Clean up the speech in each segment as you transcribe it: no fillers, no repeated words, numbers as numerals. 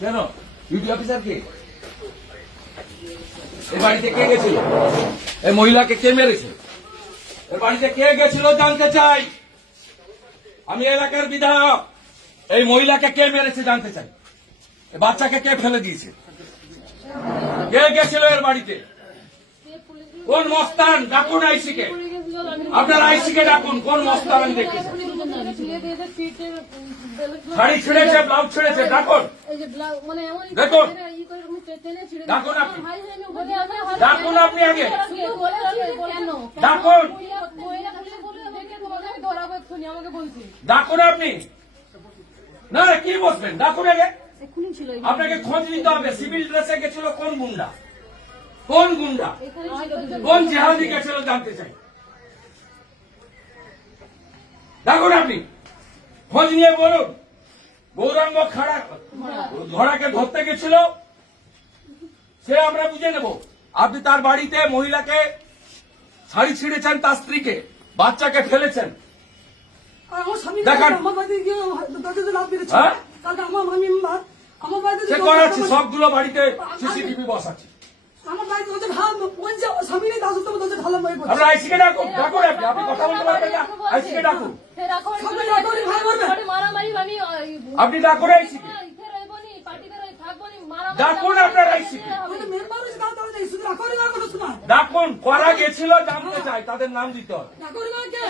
কেন duty officer কে? এ বাড়িতে কে গেছিল? এই মহিলাকে কে মেরেছে? এ বাড়িতে কে গেছিল জানতে চাই। আমি এলাকার বিধায়ক। এই মহিলাকে কে মেরেছে জানতে চাই। এ বাচ্চাকে কে ফেলে দিয়েছে? কে গেছিল এর বাড়িতে? কোন মস্তান? ডাকুন আইসিকে। আপনার আইসিকে ডাকুন। কোন মস্তান আমি দেখেছি? শাড়ি ছিঁড়েছে, ব্লাউজ ছিঁড়েছে। ডাকুন, দেখুন, ডাকুন আপনি। ডাকুন আপনি আগে, ডাকুন, ডাকুন আপনি। না কি বসবেন? ডাকুন আগে। আপনাকে খোঁজ নিতে হবে। সিভিল ড্রেসে গেছিল কোন গুন্ডা? কোন গুন্ডা? কোন জেহাদি গেছিল জানতে চাই। ডাকুন আপনি, খোঁজ নিয়ে বলুন। গৌরাঙ্গ ঘোড়াকে ধরতে গেছিল, সে আমরা বুঝে নেব। আপনি তার বাড়িতে মহিলাকে শাড়ি ছিঁড়েছেন, তার স্ত্রীকে, বাচ্চাকে ফেলেছেন। দেখান। সে করাচ্ছে সবগুলো বাড়িতে সিসিটিভি বসাচ্ছে। আমরা আইসিকে ডাকুন। ডাকুন আপনি, আপনি কথা বলতে পারবেন না। আইসিকে ডাকুন। আপনি ডাকুন আইসিকে। ডাকুন আপনার আইসিকে। ডাকুন। করা গেছিল জানতে চাই, তাদের নাম দিতে হবে।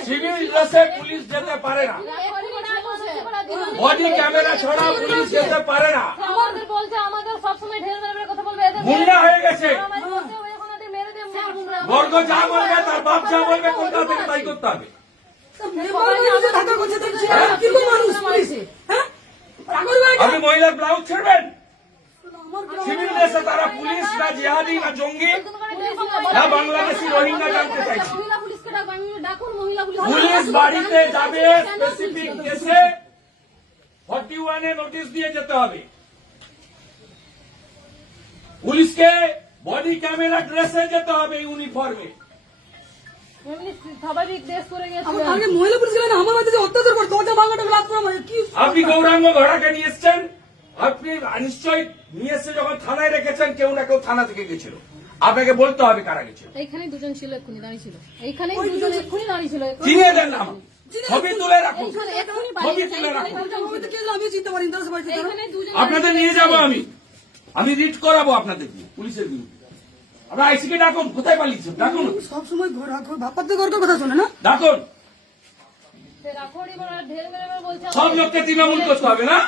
সিভিল ড্রেসে পুলিশ যেতে পারে না, বডি ক্যামেরা ছাড়া পুলিশ যেতে পারে না। গুন্ডা হয়ে গেছে। বর্গ যা বলবে, তার বাপ যা বলবে, কলকাতা থেকে তাই করতে হবে। আপনি মহিলার ব্লাউজ ছেড়বেন? সিভিল ড্রেসে তারা পুলিশ না জিহাদি না জঙ্গি না বাংলাদেশি রোহিঙ্গা জানতে চাইছি। পুলিশ বাড়িতে যাবে, স্পেসিফিক কেসে 41-এ নোটিশ দিয়ে যেতে হবে। পুলিশকে বডি ক্যামেরা ড্রেসে যেতে হবে, ইউনিফর্মে। আপনি গৌরাঙ্গ ঘোড়াকে নিয়ে এসছেন, আপনি নিশ্চয়ই নিয়ে এসে যখন থানায় রেখেছেন, কেউ না কেউ থানা থেকে গেছিল। আপনাকে বলতে হবে কারা গেছিল। এইখানে দুজন ছিল, এক্ষুনি দাঁড়িয়ে ছিল। এইখানে দুজন এক্ষুনি দাঁড়িয়ে ছিল। চিনিয়ে দেন নাম, ছবি তুলে রাখুন, ছবি তুলে রাখুন। আপনাদের নিয়ে যাবো আমি রিট করাবো আপনাদের পুলিশের বিরুদ্ধে। আপনার আইসিকে ডাকুন। কোথায় পালিয়েছেন? ডাকুন। সবসময় কথা শোনে না। ডাকুন। সব লোককে তৃণমূল করতে হবে না?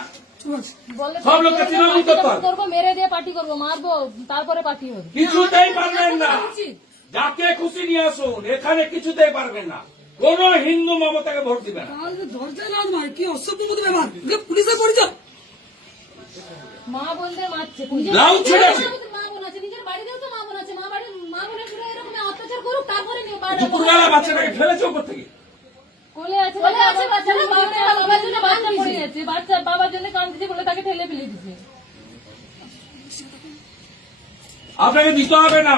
সব লোককে তৃণমূল করতে হবে। মেরে দিয়ে পার্টি করবো, মারবো, তারপরে পার্টি হবে। কিছুতেই পারবেন না। যাকে খুশি নিয়ে আসুন, এখানে কিছুতেই পারবেন না। কোন হিন্দু মমতাকে ভোট দিবে না। কি অসভ্য ব্যাপার, পুলিশের পরিচয়। মা বলতে মারছে, লাউ ছেড়েছে। মা বোন আছে, নিজের বাড়িতেও তো মা বোন আছে। মা বোনের পুরো এরকম অত্যাচার করুক, তারপরে দুপুরবেলা বাচ্চাটাকে ফেলেছে উপর থেকে। কোলে আছে, বাবার জন্য বাচ্চা পড়ে যাচ্ছে, বাচ্চা বাবার জন্য কাঁদছে বলে তাকে ঠেলে ফেলে দিচ্ছে। আপনাকে দিতে হবে না।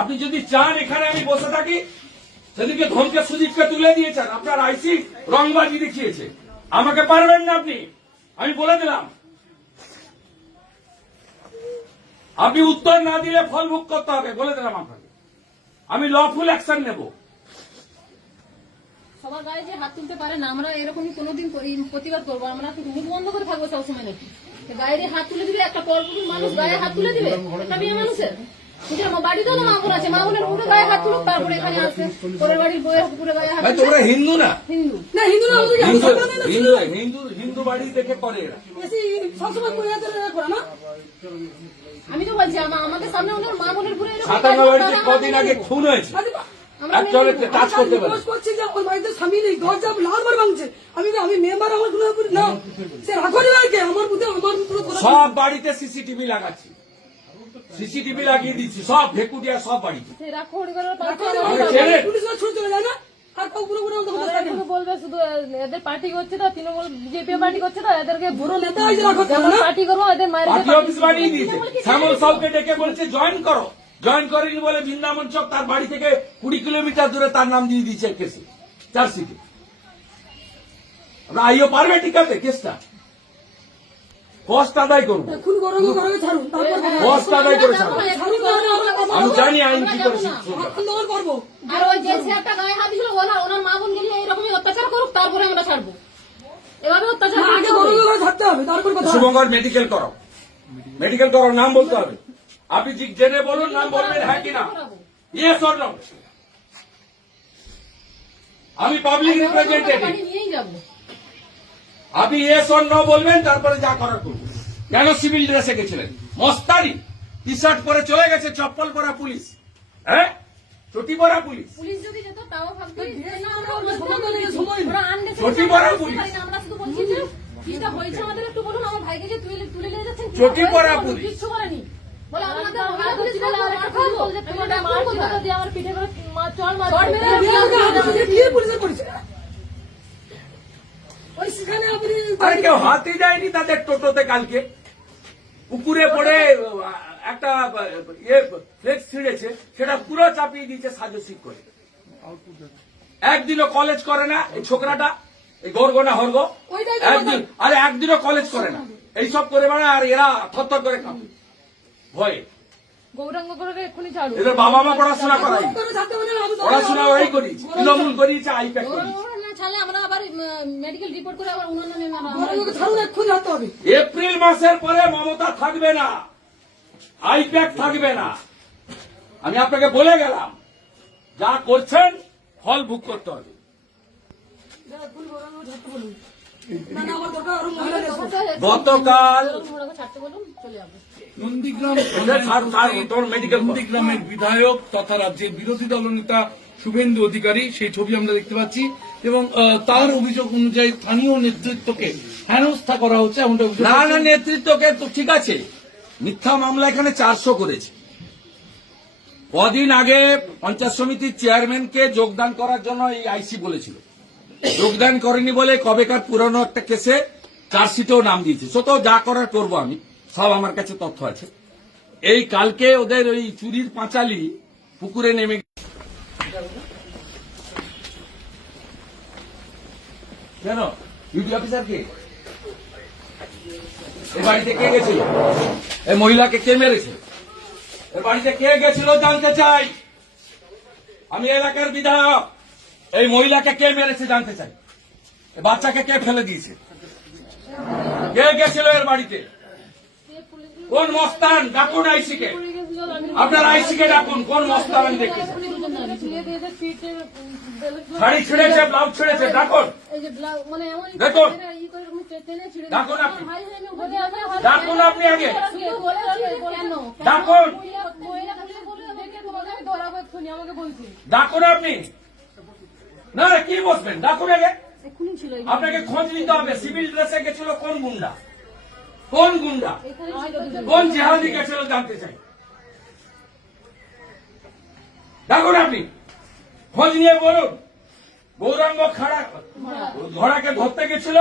আপনি যদি চান এখানে আমি বসে থাকি, সেদিকে ধমকে সুজিতকে তুলে দিয়েছেন। আপনার আইসি রংবাজি দেখিয়েছে, আমাকে পারবেন না আপনি। আমি বলে দিলাম, আপনি উত্তর না দিলে ফল ভোগ করতে হবে, বলে দিলাম আপনাকে। আমি লফুল অ্যাকশন নেব। সবার গায়ে যে হাত তুলতে পারে না, আমরা এরকমই কোনোদিন প্রতিবাদ করবো। আমরা মুখ বন্ধ করে থাকবো সবসময় নাকি? গায়ে হাত তুলে দিবে একটা পরপুরুষ মানুষ, গায়ে হাত তুলে দিবে একটা মেয়ে মানুষের? বাড়িতেও তো মা বোন আছে, মা বোনের পুরো গায়ে হাত তুলুক, তারপরে এখানে আসে পরের বাড়ির বইয়ের পুরো গায়ে হাত। তোমরা হিন্দু না? হিন্দু না, হিন্দু না, হিন্দু বাড়ি দেখে করে এরা। সবসময় করে না। আমি তো বলছি আমাদের সামনে ওনার মা বোনের পুরো 57 বাড়িতে কদিন আগে খুন হয়েছে, একজনকে টাচ করতে পারে। স্বামী নেই, দরজা লালবার ভাঙছে। আমি মেম্বার, আমার না, সে রাখনি ভাইকে আমার বুঝে আমার সব বাড়িতে সিসিটিভি লাগাচ্ছি, সিসিটিভি লাগিয়ে দিচ্ছি সব ভেকুটিয়া সব বাড়িতে। পুলিশরা ছুটে চলে যায় না, আর বলবে শুধু এদের পার্টি করছে তো, তৃণমূল বিজেপি পার্টি করছে তো, এদেরকে বুড়ো নেতা পার্টি করবো, এদের পার্টি অফিস বানিয়ে দিয়েছে। শ্যামল সাউকে ডেকে বলছে জয়েন করো, জয়েন করেনি বলে বৃন্দাবন চক তার বাড়ি থেকে 20 কিলোমিটার দূরে তার নাম দিয়ে দিয়েছে কেসে, চার্জশিটে। আমরা আইও পারবে টিকাতে কেসটা কষ্ট আদায় করবো এখন গৌরাঙ্গ ঘরে ছাড়ুন, তারপর কথা হবে। কষ্ট আদায় করে ছাড়বো। ছাড়ুন, তাহলে আমরা কথা আমি বলবো। জানি আইন কি করে এখন তখন করবো। আর ওই যে ছেলেটা গায়ে হাত দিয়েছিল ওনার মা বোন গেলে এইরকমই অত্যাচার করুক, তারপরে আমরা ছাড়বো। এভাবে অত্যাচার না, আগে করতে হবে। গৌরাঙ্গ ঘরে থাকতে হবে, তারপর কথা হবে। শুভঙ্কর মেডিকেল করো, মেডিকেল করো, নাম বলতে হবে। আপনি জেনে বলুন, নাম বলবেন হ্যাঁ কিনা, ইয়েস অর নো। আমি পাবলিক রিপ্রেজেন্টেটিভ, বাড়ি নিয়েই যাবো। আপনি ইয়েস অর নো বলবেন, তারপরে যা করার করবেন। কেন সিভিল ড্রেসে গেছিলেন? মস্তানি টি শার্ট পরে চলে গেছে, চপ্পল পরা পুলিশ, হ্যাঁ চটি পরা পুলিশ। পুলিশ যদি যেত তাও ভাববে যে না, আমরা সময় বলতে নেই, সময় নেই। ওরা unnecessary চটি পরা পুলিশ। পারি না, আমরা শুধু বলছি যে কিটা হয়েছে আমাদের একটু বলুন, আমার ভাইকে যে তুলে নিয়ে যাচ্ছেন কি চটি হয়েছে পরা বলুন, পুলিশ। কিচ্ছু করেনি। বলে আমাদের মহিলা পুলিশ বলে আর একটা বলবো যে তোমার মার চিন্তা দিয়ে আমার পিঠে করে চড় মেরে বিড়ালকে হাতে তুলে দিয়ে পুলিশের পরিচয়। ওই সেখানে আপনি আরে কেউ হাতই দেয়নি তাদের টোটোতে কালকে, পুকুরে পড়ে একটা ফ্লেক্স ছিঁড়েছে, সেটা পুরো চাপিয়ে দিয়েছে সাজসিক করে। একদিনও কলেজ করে না এই ছোকরাটা, এই গর্গনা হর্গ, ওইটাই তো একদিন, আরে একদিনও কলেজ করে না, এইসব করে বেড়ায়। আর এরা থরথর করে কাঁপে ভয়ে। গৌরাঙ্গ করে এক্ষুনি ছাড়ো। এদের বাবা মা পড়াশোনা করাই, করে থাকতে পারে না, আমি তো- পড়াশোনা ওই করিয়েছে, তৃণমূল করিয়েছে, আইপ্যাক করিয়েছে। ওরা না ছাড়লে আমরা আবার মেডিকেল রিপোর্ট করে আবার ওনার নামে গৌরাঙ্গকে ছাড়ুন, এক্ষুনি হাঁটতে হবে। এপ্রিল মাসের পরে মমতা থাকবে না, আইপ্যাক থাকবে না। আমি আপনাকে বলে গেলাম, যা করছেন ফল ভোগ করতে হবে। এক্ষুনি গৌরাঙ্গকে ছাড়তে বলুন। না, না, আমার দরকার আরো মহিলা দেশ। গতকাল ছাড়তে বলুন, চলে যাবো। নন্দীগ্রামের বিধায়ক তথা রাজ্যের বিরোধী দলনেতা শুভেন্দু অধিকারী সেই ছবি আমরা দেখতে পাচ্ছি এবং তার অভিযোগ অনুযায়ী স্থানীয় নেতৃত্বকে হেনস্থা করা হচ্ছে এমনটা অভিযোগ না করছেন। না, নেতৃত্বকে তো ঠিক আছে, মিথ্যা মামলা এখানে 400 করেছে। কদিন আগে পঞ্চায়েত সমিতির চেয়ারম্যানকে যোগদান করার জন্য এই আইসি বলেছিল, যোগদান করেনি বলে কবেকার পুরানো একটা কেসে চার্জশিটেও নাম দিয়েছে। তো যা করার করবো আমি, সব আমার কাছে তথ্য আছে। এই কালকে ওদের ওই চুরির পাঁচালি পুকুরে নেমে কেন ডিউটি অফিসার কে? এ বাড়িতে কে গেছিল? এই মহিলাকে কে মেরেছে? এ বাড়িতে কে গেছিল জানতে চাই। আমি এলাকার বিধায়ক, এই মহিলাকে কে মেরেছে জানতে চাই। এ বাচ্চাকে কে ফেলে দিয়েছে? কে গেছিল এর বাড়িতে? কোন মস্তান? ডাকুন আইসিকে, আপনার আইসিকে ডাকুন। কোন মস্তান আমি দেখেছি? শাড়ি ছিঁড়েছে, ব্লাউজ ছিঁড়েছে, ডাকুন। এই যে মানে এমন দেখুন। ই করে টেনে ছিঁড়ে ডাকুন আপনি। ভাই হয়নি, ওখানে আছে, ডাকুন আপনি আগে, কেন ডাকুন, মহিলা পুলিশ বলে দেখে তোমাকে আমি ধরাবো এক্ষুনি, আমাকে বলছি ডাকুন আপনি। না না, কি বসবেন? ডাকুন আগে। এক্ষুনি ছিল আপনাকে খোঁজ নিতে হবে, সিভিল ড্রেসে গেছিল কোন গুন্ডা, কোন গুন্ডা, এখানে ছিল দুজন। কোন জেহাদি গেছিল জানতে চাই। ডাকুন আপনি, খোঁজ নিয়ে বলুন। গৌরাঙ্গ ঘোড়াকে ধরতে গেছিল,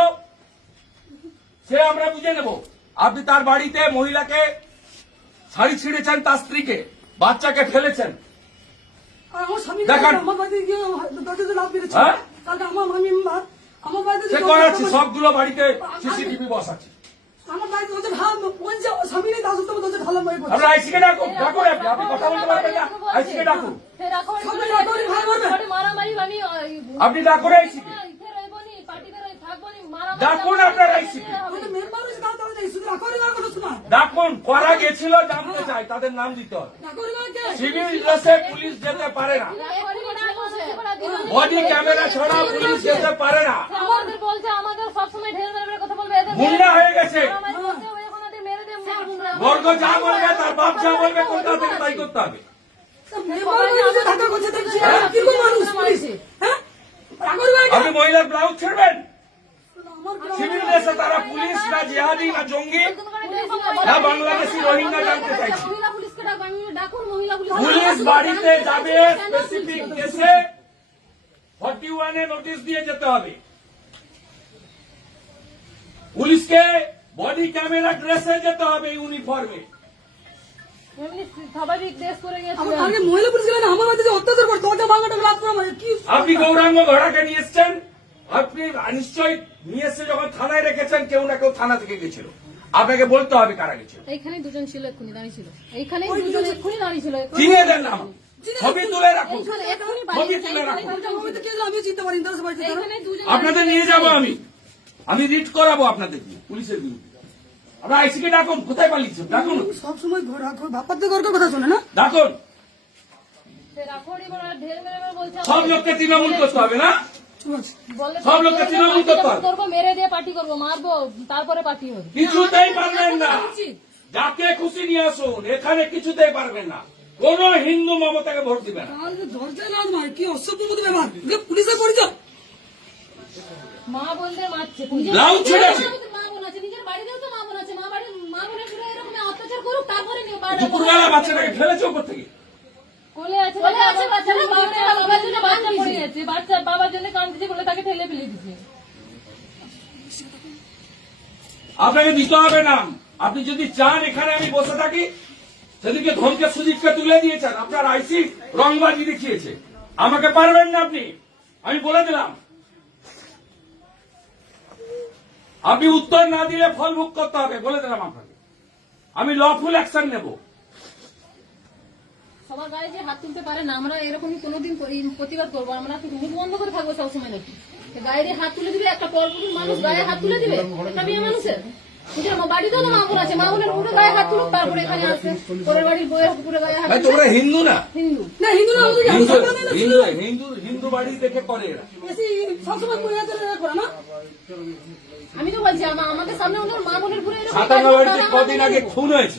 সে আমরা বুঝে নেব। আপনি তার বাড়িতে মহিলাকে শাড়ি ছিঁড়েছেন, তার স্ত্রীকে, বাচ্চাকে ফেলেছেন। আর আমার স্বামী দেখান। আমার বাড়িতে গিয়ে দরজাতে লাফ মেরেছে। হ্যাঁ? কালকে আমার আমার বাড়িতে সে যে করাচ্ছে, দরজা- সবগুলো বাড়িতে সিসিটিভি বসাচ্ছে। আমার বাড়িতে দরজা ঢাল, ওই যে স্বামী নেই, তার সত্ত্বেও দরজা ঢালা হয়ে পড়ছে। আমরা আইসিকে ডাকুন, ডাকুন আপনি, আপনি কথা বলতে পারবেন না, আইসিকে ডাকুন, ফের রাখাবাড়ি সবাই করে রাখাবাড়ি ভাই মারবে। পরে মারামারি আমি আপনি ডাকুন আইসিকে, ফের রইবনি, পার্টিতে থাকবনি, মারামারি ডাকুন আপনার আইসিকে, আমাদের মেম্বার হয়েছে, তার তারা নেই, শুধু রাখাবাড়ি না কোনো শোনা। ডাকুন। করা গেছিল জানতে চাই, তাদের নাম দিতে হবে। রাখাবাড়ি না কে? সিভিল ড্রেসে পুলিশ যেতে পারে না, বডি ক্যামেরা ছাড়া পুলিশ যেতে পারে না। আমাদের বলছে, আমাদের সবসময় ঢের মেরে কথা বলবে, এদের গুন্ডা হয়ে গেছে। মারামারি করতে হবে, এখন এদের মেরে দিয়ে বর্গ যা বলবে, তার বাপ যা বলবে, কলকাতা থেকে তাই করতে হবে। তা মেম্বার হয়েছে, ঢাকা করছে, তাই সে কিরকম মানুষ পুলিশ? হ্যাঁ? রাখাবাড়ি না কে? আপনি মহিলার ব্লাউজ ছিড়বেন? আমার গ্রামে- সিভিল ড্রেসে তারা পুলিশ না জিহাদি না জঙ্গি না বাংলাদেশি রোহিঙ্গা জানতে চাইছি। মহিলা পুলিশকে ডাকুন, মহিলা পুলিশ পুলিশ বাড়িতে যাবে, স্পেসিফিক কেসে 41-এ নোটিশ দিয়ে যেতে হবে। পুলিশকে বডি ক্যামেরা ড্রেসে যেতে হবে, ইউনিফর্মে। এমনি স্বাভাবিক দেশ করে গেছে। আমার কালকে মহিলা পুলিশ গেলে না, আমার বাড়িতে যে অত্যাচার করে, দরজা ভাঙাটা লাভ করে আমার কি? আপনি গৌরাঙ্গ ঘোড়াকে নিয়ে এসছেন, আপনি নিশ্চয়ই নিয়ে এসে যখন থানায় রেখেছেন, কেউ না কেউ থানা থেকে গেছিল, আপনাকে বলতে হবে কারা গেছিল। এইখানে দুজন ছিল, এক্ষুনি দাঁড়িয়ে ছিল, এইখানে দুজন এক্ষুনি দাঁড়িয়ে ছিল। চিনিয়ে দেন না আমাকে। ছবি তুলে রাখুন, এখানে এক্ষুনি ছবি তুলে রাখুন। আমি চিনতে পারি না, এইখানে দুজন আপনাদের নিয়ে যাবো আমি রিট করাবো আপনাদের দিয়ে, পুলিশের বিরুদ্ধে। আপনার আইসিকে ডাকুন, কোথায় পালিয়েছেন ডাকুন, সবসময় বাপার থেকে কথা শোনে না। ডাকুন। রাখোড়ি বড় ঢের মেরে বলছে সব লোককে তৃণমূল করতে হবে না, ঠিক আছে। বলে সব লোককে তৃণমূল করতে হবে। করবো, মেরে দিয়ে পার্টি করবো, মারবো, তারপরে পার্টি হবে। কিছুতেই পারবেন না, যাকে খুশি নিয়ে আসুন, এখানে কিছুতেই পারবেন না। কোন হিন্দু মমতাকে ভোট দিবে না। তাহলে তো দরজায় লাল মার, কি অসভ্য মতো ব্যাপার, যে পুলিশের পরিচয়। মা বোনদের মারছে, লাউ ছেড়েছে। মা বোন আছে, নিজের বাড়িতেও তো মা বোন আছে, মা বোনের পুরো এরকম অত্যাচার করুক, তারপরে নিয়ে দুপুরবেলা বাচ্চাটাকে ফেলেছে উপর থেকে। কোলে আছে বাচ্চারা, বাবার জন্য বাচ্চা পড়ে গেছে, বাচ্চা বাবার জন্য কাঁদছে বলে তাকে ঠেলে ফেলে দিচ্ছে। আপনাকে দিতে হবে না। আপনি যদি চান এখানে আমি বসে থাকি, সেদিকে ধনকে সুদীপকে তুলে দিয়েছেন, আপনার আইসি রংবাজি দেখিয়েছে, আমাকে পারবেন না আপনি, আমি বলে দিলাম। আপনি উত্তর না দিলে ফল ভোগ করতে হবে, বলে দিলাম আপনাকে। আমি লফুল অ্যাকশন নেব। সবার গায়ে যে হাত তুলতে পারে না, আমরা এরকমই কোনোদিন প্রতিবাদ করবো। আমরা কি মুখ বন্ধ করে থাকবো সবসময় নাকি? গায়ে দিয়ে হাত তুলে দিবে, একটা পরপুরুষ মানুষ গায়ে হাত তুলে দিবে, একটা মেয়ে মানুষের। নিজের বাড়িতেও তো মা বোন আছে, মা বোনের পুরো গায়ে হাত তুলুক, তারপরে এখানে আসে পরের বাড়ির বইয়ের পুরো গায়ে হাত তুলে। তোমরা হিন্দু না? হিন্দু না, হিন্দু না, আমাদের হিন্দু সন্তান না, হিন্দু হিন্দু হিন্দু বাড়ি দেখে করে এরা। বেশি সবসময় পরিহার করে না। আমি তো বলছি আমাদের সামনে ওদের মা বোনের পুরো এরকম সাতান্ন বাড়িতে কদিন আগে খুন হয়েছে,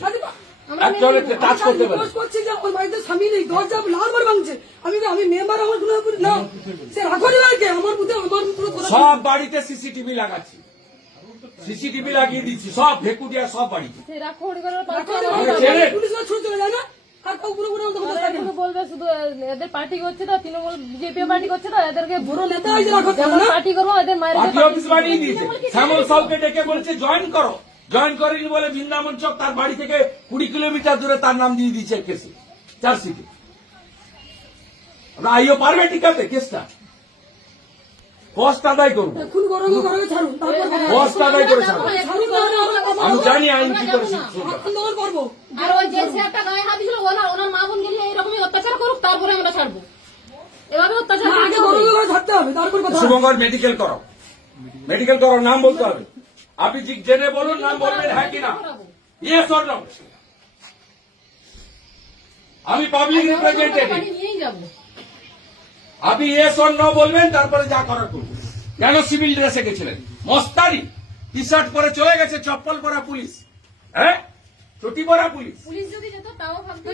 একজনের টাচ করতে পারে। রিকোয়েস্ট করছি যে ওই বাড়িতে স্বামী নেই, দরজা লালবার ভাঙছে। আমি মেম্বার, আমার কোনো না, সে রাখনি ভাইকে আমার বুঝে আমার পুরো কথা। সব বাড়িতে সিসিটিভি লাগাচ্ছি, সিসিটিভি লাগিয়ে দিচ্ছি, সব ভেকুটিয়া সব বাড়িতে। রাখোড়ি করার পুলিশরা ছুটে চলে যায় না, আর কেউ পুরো পুরো কথা থাকে না। বলবে শুধু এদের পার্টি করছে তো, তৃণমূল বিজেপি পার্টি করছে তো, এদেরকে বড় নেতা এই যে রাখতে যেমন না, পার্টি করবো এদের মায়ের পার্টি অফিস বানিয়ে দিয়েছে, শ্যামল সাউকে ডেকে বলেছে জয়েন করো, জয়েন করেনি বলে বৃন্দাবন চক তার বাড়ি থেকে 20 কিলোমিটার দূরে তার নাম দিয়ে দিয়েছে কেসে, চার্জশিটে। আমরা আইও পারবে টিকাতে কেসটা, কষ্ট আদায় করবো, খুন গরম করে ছাড়ুন, তারপর কষ্ট আদায় করে ছাড়বো। ছাড়ুন না, আমি জানি আইন কি করে এখন দখল করবো। আর ওই যে একটা গায়ে হাত দিয়েছিল, ওনার মা বোন গেলে এরকমই অত্যাচার করুক, তারপরে আমরা ছাড়বো। এভাবে অত্যাচার না, আগে গরম করে ছাড়তে হবে, তারপর কথা হবে। শুভঙ্কর মেডিকেল করো, মেডিকেল করো, নাম বলতে হবে। আপনি ঠিক জেনে বলুন, নাম বলবেন হ্যাঁ কিনা, ইয়েস অর নো। আমি পাবলিক রিপ্রেজেন্টেটিভ, নিয়েই যাবো। আপনি ইয়েস অর নো বলবেন, তারপরে যা করার করবেন। কেন সিভিল ড্রেসে গেছিলেন? মস্তানি টি শার্ট পরে চলে গেছে, চপ্পল পরা পুলিশ, হ্যাঁ চটি পরা পুলিশ। পুলিশ যদি যেত তাও ভাবতো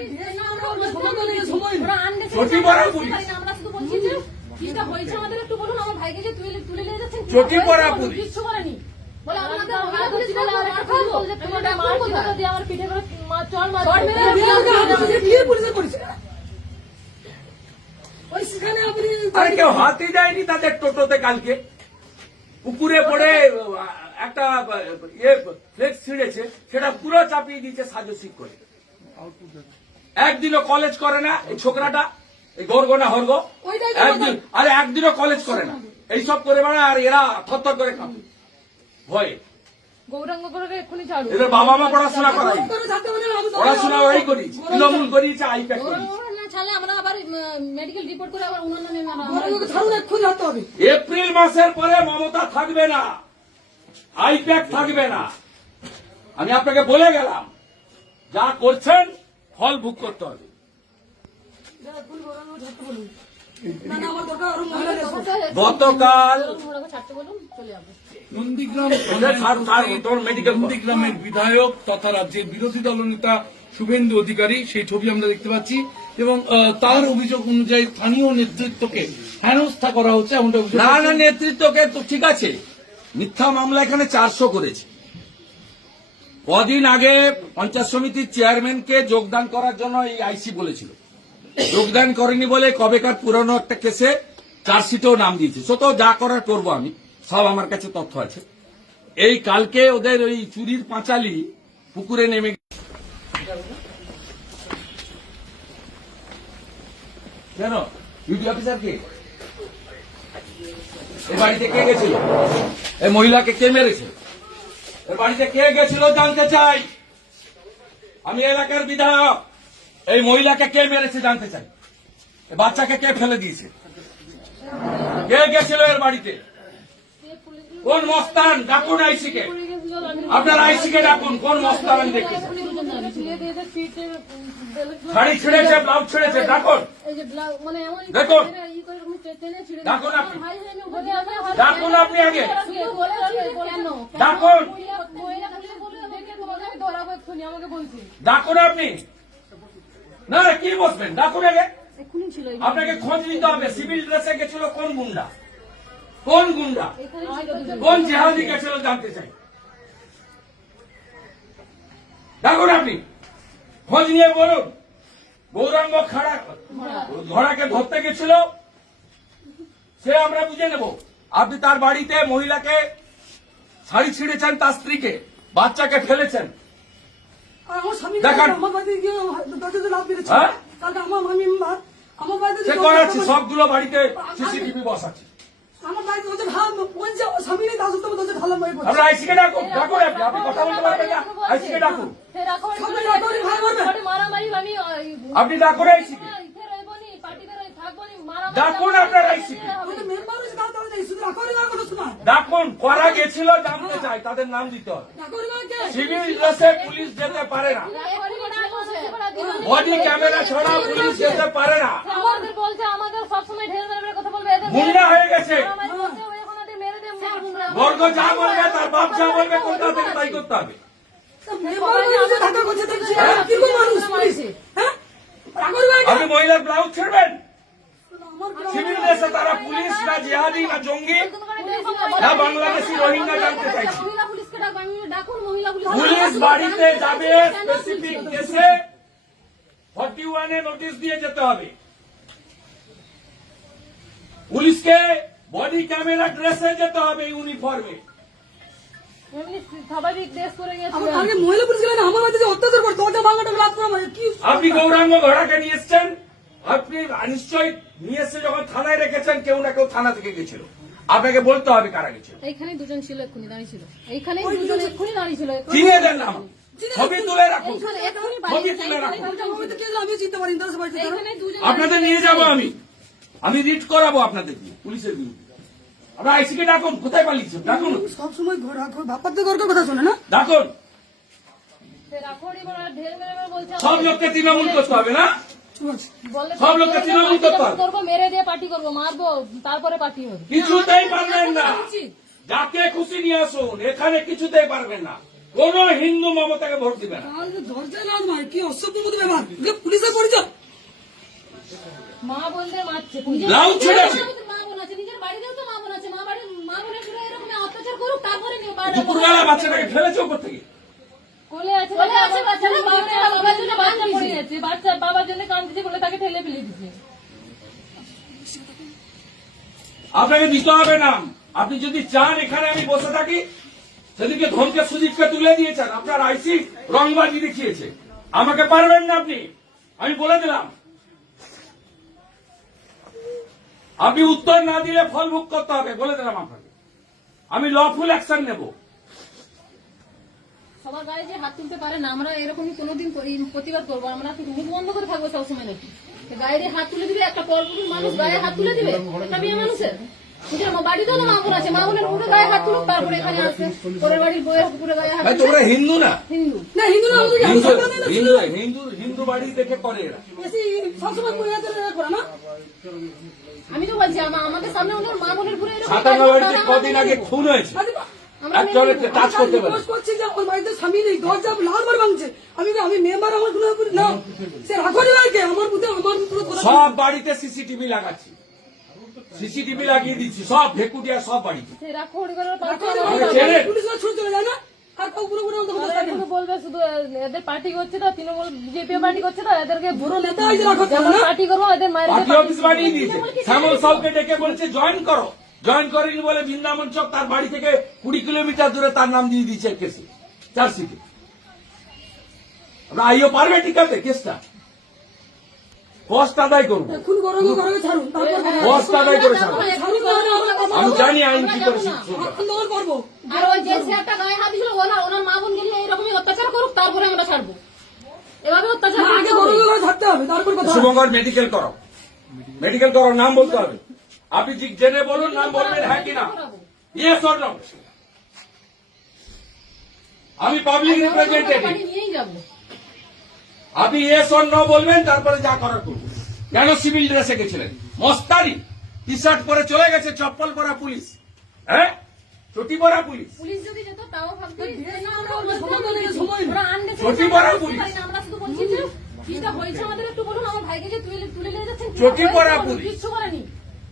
চটি পরা পুলিশ, আমরা শুধু বলছি যে কিটা হয়েছে আমাদের একটু বলুন, আমার ভাইকে যে তুলে নিয়ে যাচ্ছেন চটি পরা পুলিশ। কিচ্ছু করেনি বলে আমাদের মহিলা পুলিশ বলে আর একটা খাবো যে তোমার মার কথা দিয়ে আমার পিঠে করে চড় মার বিয়ের পুলিশের পরিচয়। ওই সেখানে আপনি আরে কেউ হাতই দেয়নি তাদের টোটোতে কালকে, পুকুরে পড়ে একটা ফ্লেক্স ছিঁড়েছে, সেটা পুরো চাপিয়ে দিয়েছে সাজসিক করে। একদিনও কলেজ করে না এই ছোকরাটা, এই গর্গনা হর্গ, একদিন আরে একদিনও কলেজ করে না, এইসব করে বেড়ায়। আর এরা থরথর করে কাঁপে ভয়ে। গৌরাঙ্গ করে এক্ষুনি ছাড়ো। এদের বাবা মা পড়াশোনা করাই, করে ছাড়তে পারে না, আমি তো- পড়াশোনা ওই করিয়েছে, তৃণমূল করিয়েছে, আইপ্যাক করিয়েছে। না ছাড়লে আমরা আবার মেডিকেল রিপোর্ট করে আবার উনার নামে গরমকে ছাড়ুন, এক্ষুনি ছাড়তে হবে। এপ্রিল মাসের পরে মমতা থাকবে না, আইপ্যাক থাকবে না। আমি আপনাকে বলে গেলাম, যা করছেন ফল ভোগ করতে হবে। না, না, আমার দরকার আরো মহিলা দেশ। গতকাল ছাড়তে বলুন, চলে যাবো। নন্দীগ্রাম তোর মেডিকেল নন্দীগ্রামের বিধায়ক তথা রাজ্যের বিরোধী দলনেতা শুভেন্দু অধিকারী, সেই ছবি আমরা দেখতে পাচ্ছি, এবং তার অভিযোগ অনুযায়ী স্থানীয় নেতৃত্বকে হেনস্থা করা হচ্ছে এমনটা অভিযোগ না করছেন। না, নেতৃত্বকে তো ঠিক আছে, মিথ্যা মামলা এখানে 400 করেছে। কদিন আগে পঞ্চায়েত সমিতির চেয়ারম্যানকে যোগদান করার জন্য এই আইসি বলেছিল, যোগদান করেনি বলে কবেকার পুরনো একটা কেসে চার্জশিটেও নাম দিয়েছে। তো যা করার করবো আমি, সব আমার কাছে তথ্য আছে। এই কালকে ওদের ওই চুরির পাঁচালি পুকুরে নেমে কেন ডিউটি অফিসার কে এই বাড়িতে কে গেছিল? এই মহিলাকে কে মেরেছে? এই বাড়িতে কে গেছিল জানতে চাই। আমি এলাকার বিধায়ক। এই মহিলাকে কে মেরেছে জানতে চাই। এই বাচ্চাকে কে ফেলে দিয়েছে? কে গেছিল এর বাড়িতে? কোন মস্তান? ডাকুন আইসিকে। আপনার আইসিকে ডাকুন। কোন মস্তান আমি দেখতে চাই। শাড়ি ছিঁড়েছে, ব্লাউজ ছিঁড়েছে, ডাকুন। দেখুন। ডাকুন আপনি। ডাকুন আপনি আগে। ডাকুন। ডাকুন আপনি। না কি বসবেন? ডাকুন আগে। আপনাকে খোঁজ নিতে হবে। সিভিল ড্রেসে গেছিল কোন গুন্ডা? কোন গুন্ডা? কোন জেহাদি গেছিল জানতে চাই। ডাকুন আপনি। খোঁজ নিয়ে বলুন। গৌরাঙ্গ ঘোড়াকে ধরতে গেছিল, সে আমরা বুঝে নেব। আপনি তার বাড়িতে মহিলাকে শাড়ি ছিঁড়েছেন, তার স্ত্রীকে, বাচ্চাকে ফেলেছেন। আর আমার স্বামী দেখান। আমার বাড়িতে গিয়ে দরজাতে লাফ মেরেছে। হ্যাঁ? কালকে আমার আমার বাড়িতে সে করাচ্ছে, সবগুলো বাড়িতে সিসিটিভি বসাচ্ছে। আমার বাড়িতে দরজা বলছে আমার স্বামী নেই, তার সত্ত্বেও আমার দরজা ঢালা মেরে পড়ছে। আমরা আইসিকে ডাকুন। ডাকুন আপনি। আপনি কথা বলতে পারবেন না, আইসিকে ডাকুন। আপনি ডাকুন আইসিকে। ডাকুন আপনার আইসিকে। আমাদের মেম্বার হয়েছে, তার দরজা শুধু রাখো না কথা শোনা। ডাকুন। করা গেছিল জানতে চাই, তাদের নাম দিতে হবে। রাখো না কে? সিভিল ড্রেসে পুলিশ যেতে পারে না, বডি ক্যামেরা ছাড়া পুলিশ যেতে পারে না। আমাদের বলছে, আমাদের সবসময় ঢের মেরে কথা বলবে, এদের গুন্ডা হয়ে গেছে। মারামারি করছে, ওই এখন এদের মেরে দিয়ে বর্গ যা বলবে, তার বাপ যা বলবে, কলকাতা থেকে তাই করতে হবে। মেম্বার হয়েছে, ঢাকা করছে, দেখছি কিরকম মানুষ পুলিশ। হ্যাঁ? রাখো না কে? আপনি মহিলার ব্লাউজ ছেড়বেন? আমার সিভিল ড্রেসে তারা পুলিশ না জিহাদি না জঙ্গি না বাংলাদেশি রোহিঙ্গা জানতে চাইছি। মহিলা পুলিশকে ডাকুন, মহিলা পুলিশ। পুলিশ বাড়িতে যাবে, স্পেসিফিক কেসে 41-এ নোটিশ দিয়ে যেতে হবে। পুলিশকে বডি ক্যামেরা ড্রেসে যেতে হবে, ইউনিফর্মে। এমনি স্বাভাবিক ড্রেস করে গেছে। আমার আগে মহিলা পুলিশ গেলে না, আমার বাড়িতে যে অত্যাচার করে দরজা ভাঙাটা রাত করা মানে কি? আপনি গৌরাঙ্গ ঘোড়াকে নিয়ে এসছেন, আপনি নিশ্চয়ই নিয়ে এসে যখন থানায় রেখেছেন, কেউ না কেউ থানা থেকে গেছিল। আপনাকে বলতে হবে কারা গেছিল। এইখানে দুজন ছিল, এক্ষুনি দাঁড়িয়ে ছিল। এইখানে দুজন এক্ষুনি দাঁড়িয়ে ছিল। চিনিয়ে দেন নাম, ছবি তুলে রাখুন, এক্ষুনি ছবি তুলে রাখুন। আমার বাড়িতে কে আমি চিনতে পারি না, তার বাড়িতে তারা। এখানে দুজন আপনাদের নিয়ে যাব আমি রিড করাবো আপনাদের দিয়ে পুলিশের বিরুদ্ধে। আপনার আইসিকে ডাকুন। কোথায় পালিয়েছেন? ডাকুন। সবসময় ঘর রাখো, বাপার তো দরকার কথা শোনে না। ডাকুন। রাখড়ি বড় ঢের মেরে মেরে বলছে, সব লোককে তৃণমূল করতে হবে না? ঠিক আছে। বলে সব লোককে তৃণমূল করতে হবে। করবো, মেরে দিয়ে পার্টি করবো, মারবো, তারপরে পার্টি হবে। কিছুতেই পারবেন না। যাকে খুশি নিয়ে আসুন, এখানে কিছুতেই পারবেন না। কোন হিন্দু মমতাকে ভোট দিবে না। আর যে দরজায় রাত মারে, কি অসভ্য মতো ব্যাপার। এগুলো পুলিশের পরিচয়। মা বোনদের মারছে। ব্লাউজ ছেড়েছে। মা বোন আছে, নিজের বাড়িতেও তো মা বোন আছে। মা বোনের পুরো এরকম অত্যাচার করুক, তারপরে নিয়ে বাড়ি দুপুরবেলা বাচ্চাটাকে ফেলেছে উপর থেকে। কোলে আছে, বাচ্চারা বাবার জন্য বাচ্চা পড়ে যাচ্ছে, বাচ্চা বাবার জন্য কাঁদছে বলে তাকে ঠেলে ফেলে দিচ্ছে। আপনাকে দিতে হবে নাম। আপনি যদি চান এখানে আমি বসে থাকি, সেদিকে ধনকে সুদীপকে তুলে দিয়েছেন, আপনার আইসি রংবাজি দেখিয়েছে। আমাকে পারবেন না আপনি, আমি বলে দিলাম। আপনি উত্তর না দিলে ফল ভোগ করতে হবে, বলে দিলাম আপনাকে। আমি লফুল অ্যাকশন নেব। সবার গায়ে যে হাত তুলতে পারে না, আমরা এরকমই কোনোদিন প্রতিবাদ করবো। আমরা কি মুখ বন্ধ করে থাকবো সবসময় নাকি? গায়ে দিয়ে হাত তুলে দিবে, একটা পরপুরুষ মানুষ গায়ে হাত তুলে দিবে, একটা মেয়ে মানুষের। নিজের বাড়িতেও তো মা বোন আছে, মা বোনের পুরো গায়ে হাত তুলুক, তারপরে এখানে আসে পরের বাড়ির বইয়ের পুরো গায়ে হাত তুলে। তোমরা হিন্দু না? হিন্দু না হিন্দু না, আমাদের হিন্দু সন্তান নেই না, ছিল না। হিন্দু বাড়ি দেখে করে এরা। বেশি সবসময় পরিহাতে করে না। আমি তো বলছি, আমাদের সামনে ওদের মা বোনের পুরো এরকম 57 বাড়িতে কদিন আগে খুন হয়েছে, একজনের টাচ করতে পারে। রিকোয়েস্ট করছি যে আমার বাড়িতে স্বামী নেই, দরজা লালবার ভাঙছে। আমি মেম্বার, আমার কোনো না। সে রাখো না কে? আমার বুঝে আমার পুরো কথা। সব বাড়িতে সিসিটিভি লাগাচ্ছি, সিসিটিভি লাগিয়ে দিচ্ছি, সব ভেকুটিয়া সব বাড়িতে। সে রাখড়ি করে রাখো পাচ্ছে। না, আমি ছেড়ে। পুলিশরা ছুটে চলে যায় না। আর কাউ পুরো পুরো আমাদের কথা ওরা থাকে না। শুধু বলবে, শুধু এদের পার্টি করছে তো, তৃণমূল বিজেপি পার্টি করছে তো, এদেরকে পুরো নেতা এই যে রাখো যেমন না। পার্টি করবো, এদের মায়ের পার্টি অফিস বানিয়ে দিয়েছে। শ্যামল সাউকে ডেকে বলছে জয়েন করো, জয়েন করেনি বলে বৃন্দাবন চক তার বাড়ি থেকে 20 কিলোমিটার দূরে তার নাম দিয়ে দিয়েছে কেসে, চার্জশিটে। আমরা আইও পারবে টিকাতে কেসটা? কষ্ট আদায় করবো, এক্ষুনি গৌরাঙ্গ ঘরকে ছাড়ুন, তারপর কষ্ট আদায় করে ছাড়বো। ছাড়ুন, তাহলে আমরা আমি জানি আইন কি করে আন্দোলন করবো। আর ওই যে ছেলেটা গায়ে হাত দিয়েছিল ওনার মা বোন গেলে এইরকমই অত্যাচার করুক, তারপরে আমরা ছাড়বো। এভাবে অত্যাচার না, আগে গৌরাঙ্গ ঘরে থাকতে হবে, তারপর কথা হবে। শুভঙ্কর মেডিকেল করো, মেডিকেল করো, নাম বলতে হবে। আপনি ঠিক জেনে বলুন, নাম বলবেন হ্যাঁ কিনা, ইয়েস অর নো। আমি পাবলিক রিপ্রেজেন্টেটিভ, বাড়ি নিয়েই যাবো। আপনি ইয়েস অর নো বলবেন, তারপরে যা করার করবো। কেন সিভিল ড্রেসে গেছিলেন? মস্তানি টি শার্ট পরে চলে গেছে, চপ্পল পরা পুলিশ, হ্যাঁ চটি পরা পুলিশ। পুলিশ যদি যেত তাও ভাবতো যে না, ওরা সময় নেই। ওরা আনবে। চটি পরা পুলিশ। আমরা শুধু বলছি যে কিটা হয়েছে আমাদের একটু বলুন, আমার ভাইকে যে তুলে নিয়ে যাচ্ছেন কি চটি হয়েছে? পরা বলুন, পুলিশ। কিচ্ছু করেনি।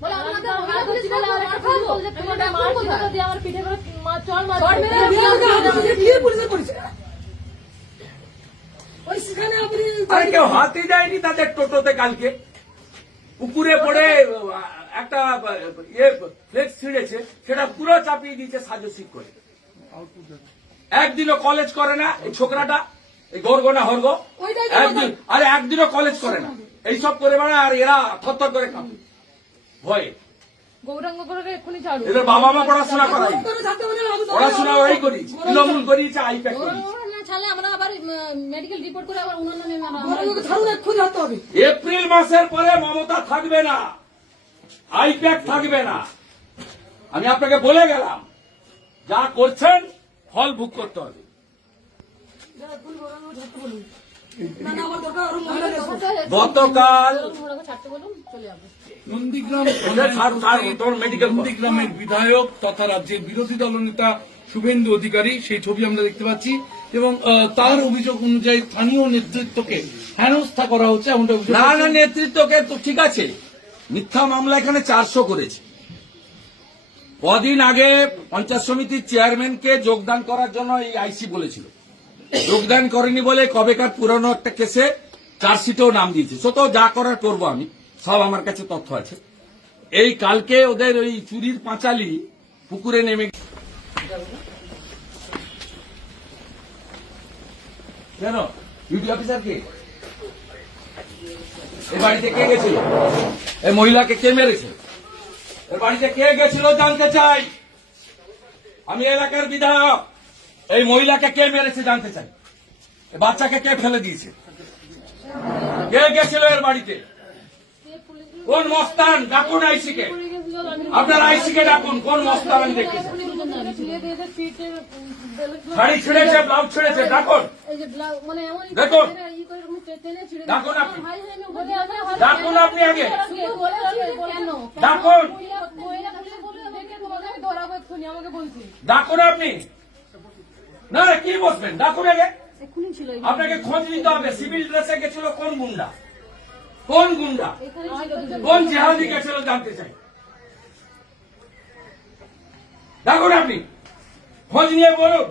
বলে আমাদের মহিলা পুলিশ বলে আমার খাবো যে তুমি এটা মার কোথা দিয়ে আমার পিঠে করে চড় মেরে কি পুলিশের পরিচয়? ওই সেখানে আপনি আরে কেউ হাতই দেয়নি তাদের টোটোতে কালকে, পুকুরে পড়ে একটা ফ্লেক্স ছিঁড়েছে, সেটা পুরো চাপিয়ে দিয়েছে সাজসিক করে। একদিনও কলেজ করে না এই ছোকরাটা, এই গর্গনা হর্গ, ওইটাই তো একদিন, আরে একদিনও কলেজ করে না, এইসব করে বেড়ায়। আর এরা থরথর করে কাঁপে ভয়ে। গৌরাঙ্গ করে এক্ষুনি ছাড়ো। এদের বাবা মা পড়াশোনা করাই, করে থাকতে হবে না, আমি তো- পড়াশোনা ওরাই করি, তৃণমূল করিয়েছে, আইপ্যাক করিয়েছে। গৌরাঙ্গ না ছাড়লে আমরা আবার মেডিকেল রিপোর্ট করে আবার উনার নামে গৌরাঙ্গকে ছাড়ুন, এক্ষুনি থাকতে হবে। এপ্রিল মাসের পরে মমতা থাকবে না, আইপ্যাক থাকবে না। আমি আপনাকে বলে গেলাম, যা করছেন ফল ভোগ করতে হবে। এক্ষুনি গৌরাঙ্গকে ছাড়তে বলুন। না, না, আমার দরকার আরো মহিলা দেশে। গতকাল ছাড়তে বলুন, চলে যাবো। নন্দীগ্রাম তোর মেডিকেল নন্দীগ্রামের বিধায়ক তথা রাজ্যের বিরোধী দলনেতা শুভেন্দু অধিকারী, সেই ছবি আমরা দেখতে পাচ্ছি, এবং তার অভিযোগ অনুযায়ী স্থানীয় নেতৃত্বকে হেনস্থা করা হচ্ছে এমনটা অভিযোগ না না, করছেন। নেতৃত্বকে তো ঠিক আছে, মিথ্যা মামলা এখানে 400 করেছে। কদিন আগে পঞ্চায়েত সমিতির চেয়ারম্যানকে যোগদান করার জন্য এই আইসি বলেছিল, যোগদান করেনি বলে কবেকার পুরনো একটা কেসে চার্জশিটেও নাম দিয়েছে। সত যা করার করবো আমি, সব আমার কাছে তথ্য আছে। এই কালকে ওদের ওই চুরির পাঁচালি পুকুরে নেমে কেন ডিউটি অফিসার কে? এই বাড়িতে কে গেছিল? এই মহিলাকে কে মেরেছে? এই বাড়িতে কে গেছিল জানতে চাই। আমি এলাকার বিধায়ক, এই মহিলাকে কে মেরেছে জানতে চাই। এই বাচ্চাকে কে ফেলে দিয়েছে? কে গেছিল এর বাড়িতে? কোন মস্তান? ডাকুন আইসিকে, আপনার আইসিকে ডাকুন। কোন মস্তান আমি দেখেছি? শাড়ি ছিঁড়েছে, ব্লাউজ ছিঁড়েছে, ডাকুন। দেখুন, ডাকুন আপনি, ডাকুন আপনি আগে, ডাকুন, ডাকুন আপনি। না না, কি বসবেন? ডাকুন আগে, আপনাকে খোঁজ নিতে হবে। সিভিল ড্রেসে গেছিল কোন গুন্ডা, কোন গুন্ডা, কোন জেহাদি গেছিল জানতে চাই। ডাকুন আপনি, খোঁজ নিয়ে বলুন।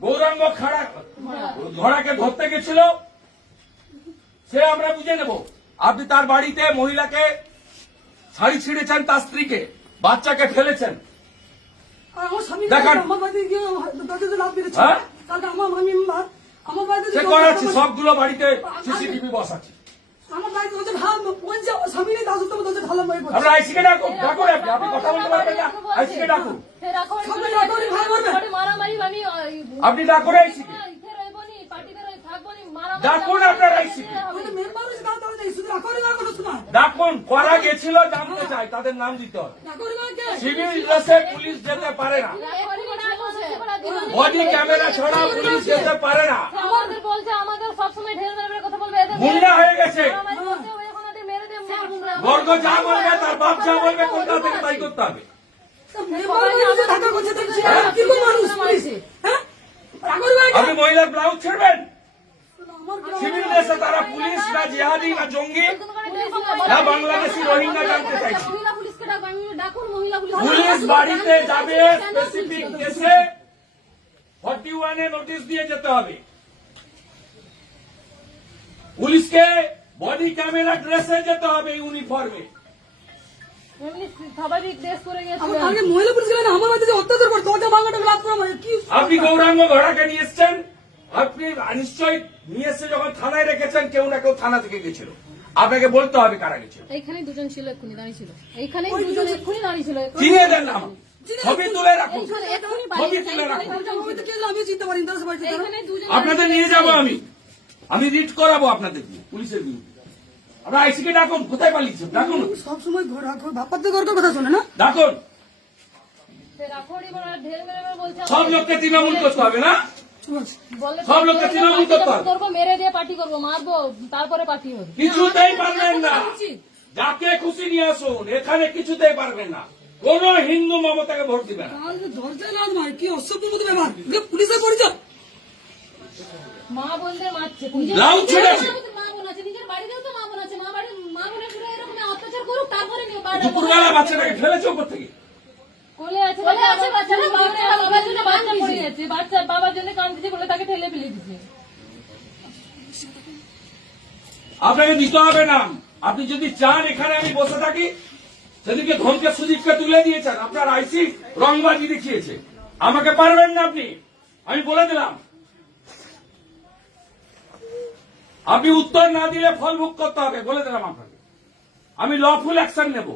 গৌরাঙ্গ ঘোড়াকে ধরতে গেছিল, সে আমরা বুঝে নেব। আপনি তার বাড়িতে মহিলাকে শাড়ি ছিঁড়েছেন, তার স্ত্রীকে, বাচ্চাকে ফেলেছেন। আর আমার স্বামী দেখান। আমার বাড়িতে গিয়ে দরজাতে লাফ মেরেছে। হ্যাঁ? কালকে আমার মেম্বার আমার বাড়িতে সে যে করাচ্ছি, সবগুলো বাড়িতে সিসিটিভি বসাচ্ছি। আমার বাড়িতে দরজা ঢাল বলছে, আমার স্বামী নেই, তার সত্ত্বেও দরজা ঢালা হয়ে পড়ছে। আমরা আইসিকে ডাকুন, ডাকুন আপনি, আপনি কথা বলতে পারবেন না, আইসিকে ডাকুন, আপনি ডাকুন আইসিকে, ডাকুন আপনার আইসিকে, বলছে, মেম্বার হয়েছে, তার দরজা নেই, শুধু রাখো রে, না কোনো শোনা। ডাকুন। করা গেছিল জানতে চাই, তাদের নাম দিতে হবে। রাখো রে, না কে? সিভিল ড্রেসে পুলিশ যেতে পারে না, বডি ক্যামেরা ছাড়া পুলিশ যেতে পারে না। আমাদের বলছে, আমাদের সবসময় ঢের মেরে কথা বলবে, এদের গুন্ডা হয়ে গেছে। আমাদের বলছে, ওই ওখানে মেরে দে, বর্গ যা বলবে, তার বাপ যা বলবে, কলকাতা থেকে তাই করতে হবে। মেম্বার হয়েছে, ঢাকা করছে, তার ছেলে কিরকম মানুষ পুলিশ? হ্যাঁ? রাখো রে, না কে? আপনি মহিলার ব্লাউজ ছেড়বেন? আমার কি- সিভিল ড্রেসে তারা পুলিশ না জিহাদি না জঙ্গি না বাংলাদেশি রোহিঙ্গা জানতে চাইছি। মহিলা পুলিশকে ডাকো, আমি ডাকুন মহিলা পুলিশ। পুলিশ বাড়িতে যাবে, স্পেসিফিক কেসে 41 এ নোটিশ দিয়ে যেতে হবে। পুলিশকে বডি ক্যামেরা ড্রেসে যেতে হবে, ইউনিফর্মে। এমনি স্বাভাবিক ড্রেস করে গেছে। আমার কালকে মহিলা পুলিশ গেলেন, আমার বাড়িতে যে অত্যাচার করে, দরজা ভাঙাটা লাভ করে আমার কি? আপনি গৌরাঙ্গ ঘোড়াকে নিয়ে এসছেন, আপনি নিশ্চয়ই নিয়ে এসে যখন থানায় রেখেছেন, কেউ না কেউ থানা থেকে গেছিল। আপনাকে বলতে হবে কারা গেছিল। এইখানে দুজন ছিল, এক্ষুনি দাঁড়িয়ে ছিল, এইখানে দুজন এক্ষুনি দাঁড়িয়ে ছিল। চিনিয়ে দেন নাম, ছবি তুলে রাখুন, এইখানে এক্ষুনি ছবি তুলে রাখুন। আমি তো কে জানি, আমি চিনতে পারি না, তার বাড়িতে যারা। এইখানে দুজন আপনাদের নিয়ে যাবো আমি রিট করাবো আপনাদের পুলিশের বিরুদ্ধে। আপনার আইসিকে ডাকুন, কোথায় পালিয়েছেন ডাকুন, সবসময় বাপার তো গর্বের কথা শোনে না। ডাকুন। রাখড়ি বলে ঢের মেরে মেরে বলছে সব লোককে তৃণমূল করতে হবে না, ঠিক আছে। বলে সব লোককে তৃণমূল করতে হবে। করবো, মেরে দিয়ে পার্টি করবো, মারবো, তারপরে পার্টি হবে। কিছুতেই পারবেন না, যাকে খুশি নিয়ে আসুন, এখানে কিছুতেই পারবেন না। কোন হিন্দু মমতাকে ভোট দিবে না। তাহলে দরজায় লাদ মার, কি অসভ্য মতো ব্যাপার, এগুলো পুলিশের পরিচয়। মা বলতে মারছে, লাউ ছেড়েছে। মা বোন আছে, নিজের বাড়িতেও তো মা বোন আছে, মা বোনের পুরো এরকম অত্যাচার করুক, তারপরে নিয়ে দুপুরবেলা বাচ্চাটাকে ফেলেছে উপর থেকে। কোলে আছে বাচ্চারা, বাবার জন্য বাচ্চা পড়ে যাচ্ছে, বাচ্চা বাবার জন্য কাঁদছে বলে তাকে ঠেলে ফেলে দিচ্ছে। আপনাকে দিতে হবে না, আপনি যদি চান এখানে আমি বসে থাকি, সেদিকে ধনকে সুদীপকে তুলে দিয়েছেন, আপনার আইসি রংবাজি দেখিয়েছে, আমাকে পারবেন না আপনি, আমি বলে দিলাম। আপনি উত্তর না দিলে ফল ভোগ করতে হবে, বলে দিলাম আপনাকে। আমি লফুল অ্যাকশন নেব।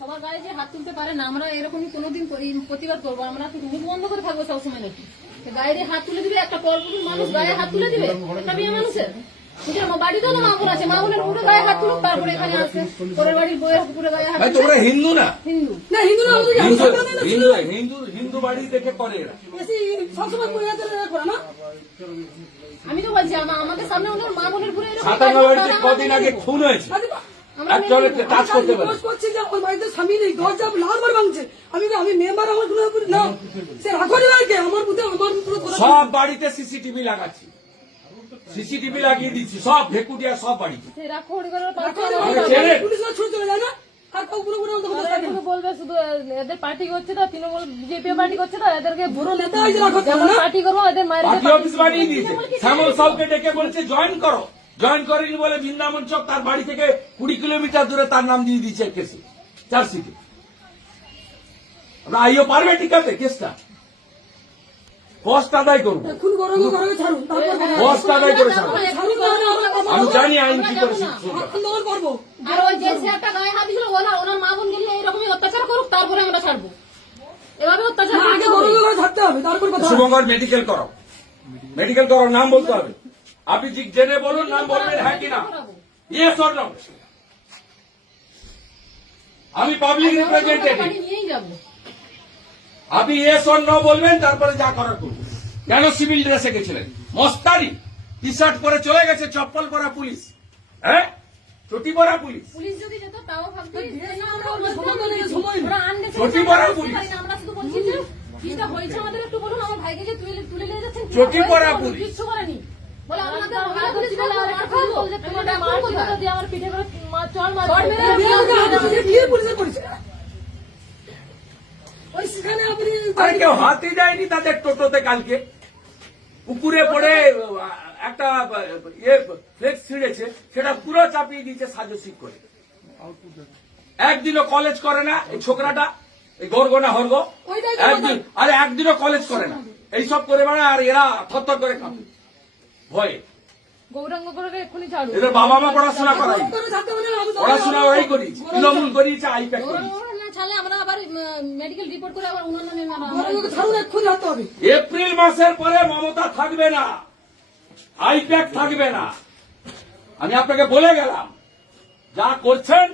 সবার গায়ে যে হাত তুলতে পারে না, আমরা এরকমই কোনোদিন প্রতিবাদ করবো, আমরা কি মুখ বন্ধ করে থাকবো সবসময় নাকি? গায়ে হাত তুলে দিবে একটা পরপুরুষ মানুষ, গায়ে হাত তুলে দিবে একটা মেয়ে মানুষের। নিজের বাড়িতেও তো মা বোন আছে, মা বোনের পুরো গায়ে হাত তুলুক, তারপরে এখানে আসে পরের বাড়ির বইয়ের পুরো গায়ে হাত তুলে। তোমরা হিন্দু না, হিন্দু না হিন্দু না, আমাদের হিন্দু সরকার নেই না, হিন্দু হিন্দু হিন্দু বাড়ি দেখে করে এরা। বেশি সবসময় পরিহাদের করে না। আমি তো বলছি আমাদের সামনে ওনার মা বোনের পুরো এরকম সাতান্ন বাড়িতে কদিন আগে খুন হয়েছে, একজনকে টাচ করতে পারে। রিকোয়েস্ট করছি যে ওই বাড়িতে স্বামী নেই, দরজা লালবার ভাঙছে। আমি মেম্বার, আমার কোনো না, সে রাখড়ি ভাইকে আমার বুঝে আমার পুরো কথা। সব বাড়িতে সিসিটিভি লাগাচ্ছি, সিসিটিভি লাগিয়ে দিচ্ছি, সব ভেকুটিয়া সব বাড়িতে। রাখড়ি করার পুলিশরা ছুটে চলে যায় না, আর কেউ পুরো পুরো কথা থাকে না। বলবে শুধু এদের পার্টি করছে তো, তৃণমূল বিজেপি পার্টি করছে তো, এদেরকে বড় নেতা এই যে রাখড়ি যেমন না, পার্টি করবো এদের মায়ের পার্টি অফিস বানিয়ে দিয়েছে, শ্যামল সাউকে ডেকে বলছে জয়েন করো, জয়েন করেনি বলে বৃন্দাবন চক তার বাড়ি থেকে 20 কিলোমিটার দূরে তার নাম দিয়ে দিয়েছে কেসে, চার্জশিটে। আমরা আইও পারবে ঠিক আছে কেসটা, কষ্ট আদায় করবো, এখন গরম গরমে ছাড়ুন, তারপর কথা হবে। কষ্ট আদায় করে ছাড়বো। ছাড়ুন, তাহলে আমি জানি আইন কি করে আন্দোলন করবো। আর ওই যে একটা গায়ে হাত দিয়েছিল ওনার মা বোন গেলে এরকমই অত্যাচার করুক, তারপরে আমরা ছাড়বো। এভাবে অত্যাচার না, আগে গরম গরমে থাকতে হবে, তারপর কথা হবে। শুভঙ্কর মেডিকেল করো, মেডিকেল করো, নাম বলতে হবে। আপনি জেনে বলুন, নাম বলবেন হ্যাঁ কিনা, ইয়েস অর নো। আমি পাবলিক রিপ্রেজেন্টেটিভ, বাড়ি নিয়েই যাবো। আপনি ইয়েস অর নো বলবেন, তারপরে যা করার করুন। কেন সিভিল ড্রেসে গেছিলেন? মস্তানি টি শার্ট পরে চলে গেছে, চপ্পল পরা পুলিশ, হ্যাঁ চটি পরা পুলিশ। পুলিশ যদি যেত তাও ভাবতো চটি পরা পুলিশ, আমরা শুধু বলছি যে জিনিসটা হয়েছে আমাদের একটু বলুন, আমার ভাইকে যে তুলে নিয়ে যাচ্ছেন চটি পরা পুলিশ। কিচ্ছু করেনি বলে আমাদের মহিলা পুলিশ বলে আর একটা খাবো যে তোমার মার দিয়ে আমার পিঠে করে চল মার বিয়ে পুলিশের পরিচয়। ওই সেখানে আপনি আরে কেউ হাতে যায়নি তাদের টোটোতে কালকে, পুকুরে পড়ে একটা ফ্লেক্স ছিঁড়েছে, সেটা পুরো চাপিয়ে দিয়েছে সাজসিক করে। একদিনও কলেজ করে না এই ছোকরাটা, এই গর্গনা হর্গ, একদিনও কলেজ করে না, এইসব করে বেড়ায়। আর এরা থরথর করে কাঁপে ভয়ে। গৌরাঙ্গ করে এক্ষুনি ছাড়ো। এদের বাবা মা পড়াশোনা করাই, থাকতে পারে না, আমি তো- পড়াশোনা ওরাই করিয়েছে, তৃণমূল করিয়েছে, আইপ্যাক করিয়েছে। না ছাড়লে আমরা আবার মেডিকেল রিপোর্ট করে আবার উনার নামে গরমকে ছাড়ুন, এক্ষুনি হাঁটতে হবে। এপ্রিল মাসের পরে মমতা থাকবে না, আইপ্যাক থাকবে না, আমি আপনাকে বলে গেলাম। যা করছেন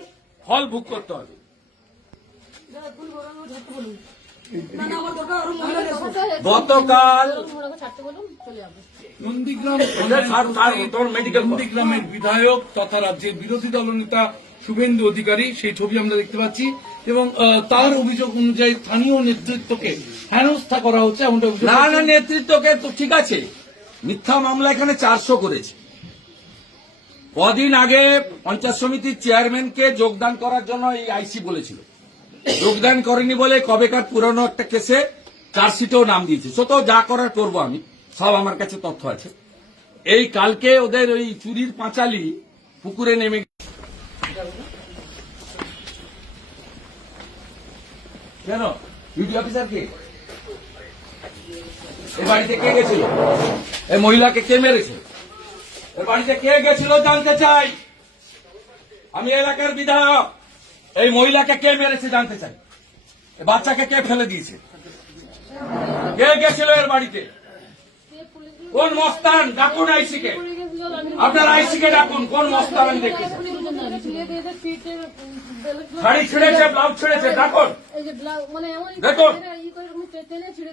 ফল ভোগ করতে হবে। না, না, আমার দরকার আরো মহিলা দেশ। গতকাল ছাড়তে বলুন, চলে যাবো। নন্দীগ্রাম মেডিকেল নন্দীগ্রামের বিধায়ক তথা রাজ্যের বিরোধী দলনেতা শুভেন্দু অধিকারী, সেই ছবি আমরা দেখতে পাচ্ছি, এবং তার অভিযোগ অনুযায়ী স্থানীয় নেতৃত্বকে হেনস্থা করা হচ্ছে এমনটা অভিযোগ না করছেন। না, নেতৃত্বকে তো ঠিক আছে, মিথ্যা মামলা এখানে 400 করেছে। কদিন আগে পঞ্চায়েত সমিতির চেয়ারম্যানকে যোগদান করার জন্য এই আইসি বলেছিল, যোগদান করেনি বলে কবেকার পুরনো একটা কেসে চার্জশিটেও নাম দিয়েছে। তো যা করার করবো আমি, সব আমার কাছে তথ্য আছে। এই কালকে ওদের ওই চুরির পাঁচালি পুকুরে নেমে কেন ডিউটি অফিসার কে? এই বাড়িতে কে গেছিল? এই মহিলাকে কে মেরেছে? এর বাড়িতে কে গেছিল জানতে চাই। আমি এলাকার বিধায়ক। এই মহিলাকে কে মেরেছে জানতে চাই। এ বাচ্চাকে কে ফেলে দিয়েছে? কে গেছিল এর বাড়িতে? কোন মস্তান? ডাকুন আইসিকে। আপনার আইসিকে ডাকুন। কোন মস্তান আমি দেখতেছি? শাড়ি ছিঁড়েছে, ব্লাউজ ছিঁড়েছে, ডাকুন। দেখুন।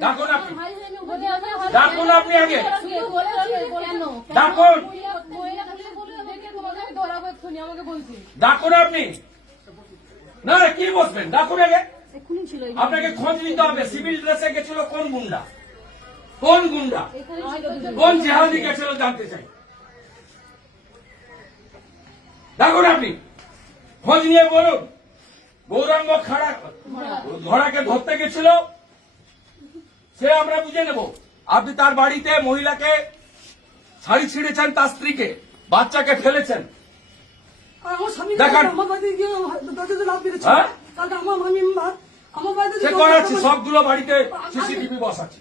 ডাকুন আপনি। ডাকুন আপনি আগে। ডাকুন। ডাকুন আপনি। না কি বসবেন? ডাকুন আগে। আপনাকে খোঁজ নিতে হবে। সিভিল ড্রেসে গেছিল কোন গুন্ডা? কোন গুন্ডা? কোন জেহাদি গেছিল জানতে চাই। ডাকুন আপনি। খোঁজ নিয়ে বলুন। গৌরাঙ্গ ঘোড়াকে ধরতে গেছিল, সে আমরা বুঝে নেব। আপনি তার বাড়িতে মহিলাকে শাড়ি ছিঁড়েছেন, তার স্ত্রীকে, বাচ্চাকে ফেলেছেন। আর আমার স্বামী দেখান। আমার বাড়িতে গিয়ে দরজাতে লাফ মেরেছে। হ্যাঁ? কালকে আমার বাড়িতে সে করাচ্ছে, সবগুলো বাড়িতে সিসিটিভি বসাচ্ছে।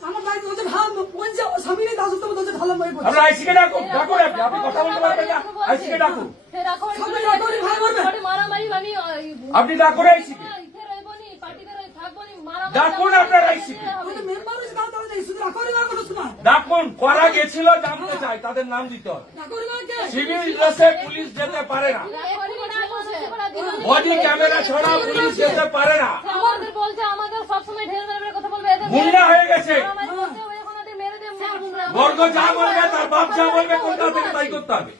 আমার বাড়িতে দরজা ঢাল বলছে আমার স্বামী নেই, তার সত্ত্বেও আমার দরজা ঢালা হয়ে পড়ছে। আমরা আইসিকে ডাকুন। ডাকুন আপনি। আপনি কথা বলতে পারবেন না, আইসিকে ডাকুন। আপনি ডাকুন আইসিকে। ডাকুন আপনার আইসিকে। আমাদের মেম্বার হয়েছে তার দরজা শুধু রাখরি না কোনো শোনা। ডাকুন। করা গেছিল জানতে চাই, তাদের নাম দিতে হবে। রাখরি না কে? সিভিল ড্রেসে পুলিশ যেতে পারে না, বডি ক্যামেরা ছাড়া পুলিশ যেতে পারে না। আমাদের বলছে, আমাদের সবসময় ঢের মেরে কথা বলবে, এদের গুন্ডা হয়ে গেছে। আমাদের বলছে, ওই এখন এদের মেরে দিয়ে বর্গ যা বলবে, তার বাপ যা বলবে, কলকাতা থেকে তাই করতে হবে।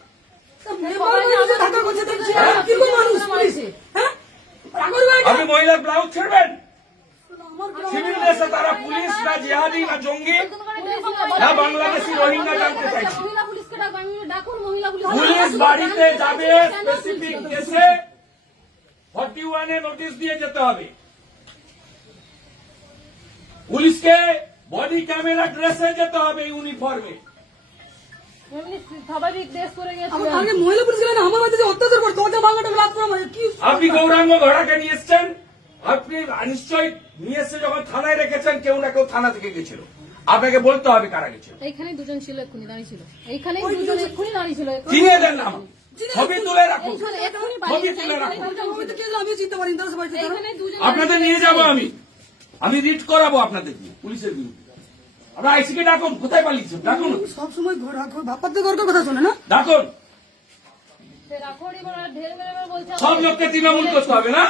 মেম্বার হয়েছে ঢাকা করছে তার ছেলে কিরকম মানুষ পুলিশ? হ্যাঁ? রাখরি না কে? আপনি মহিলার ব্লাউজ ছেড়বেন? আমার সিভিল ড্রেসে তারা পুলিশ না জিহাদি না জঙ্গি না বাংলাদেশি রোহিঙ্গা জানতে চাইছি। মহিলা পুলিশকে ডাকুন, মহিলা পুলিশ। পুলিশ বাড়িতে যাবে, স্পেসিফিক কেসে 41 এ নোটিশ দিয়ে যেতে হবে। পুলিশকে বডি ক্যামেরা ড্রেসে যেতে হবে, ইউনিফর্মে। এমনি স্বাভাবিক ড্রেস করে গেছে। আমার আগে মহিলা পুলিশ গেলে না, আমার বাড়িতে যে অত্যাচার করে দরজা ভাঙাটা রাত করে আমার কি আপনি গৌরাঙ্গ ঘোড়াকে নিয়ে এসছেন। আপনি নিশ্চয়ই নিয়ে এসে যখন থানায় রেখেছেন, কেউ না কেউ থানা থেকে গেছিল। আপনাকে বলতে হবে কারা গেছিল। এইখানে দুজন ছিল, এক্ষুনি দাঁড়িয়ে ছিল। এইখানে দুজন এক্ষুনি দাঁড়িয়ে ছিল। চিনিয়ে দেন নাম, ছবি তুলে রাখুন, এক্ষুনি ছবি তুলে রাখুন। আমি তো কেন আমি চিনতে পারি না তার বাড়িতে এইখানে দুজন আপনাদের নিয়ে যাবো আমি রিট করাবো আপনাদের দিয়ে পুলিশের বিরুদ্ধে। আমরা আইসিকে ডাকুন। কোথায় পালিয়েছেন? ডাকুন। সবসময় ঘর বাপার তো ঘরকে কথা শোনে না। ডাকুন। রাখড়ি বড় ঢের মেরে বলছে, সব লোককে তৃণমূল করতে হবে না?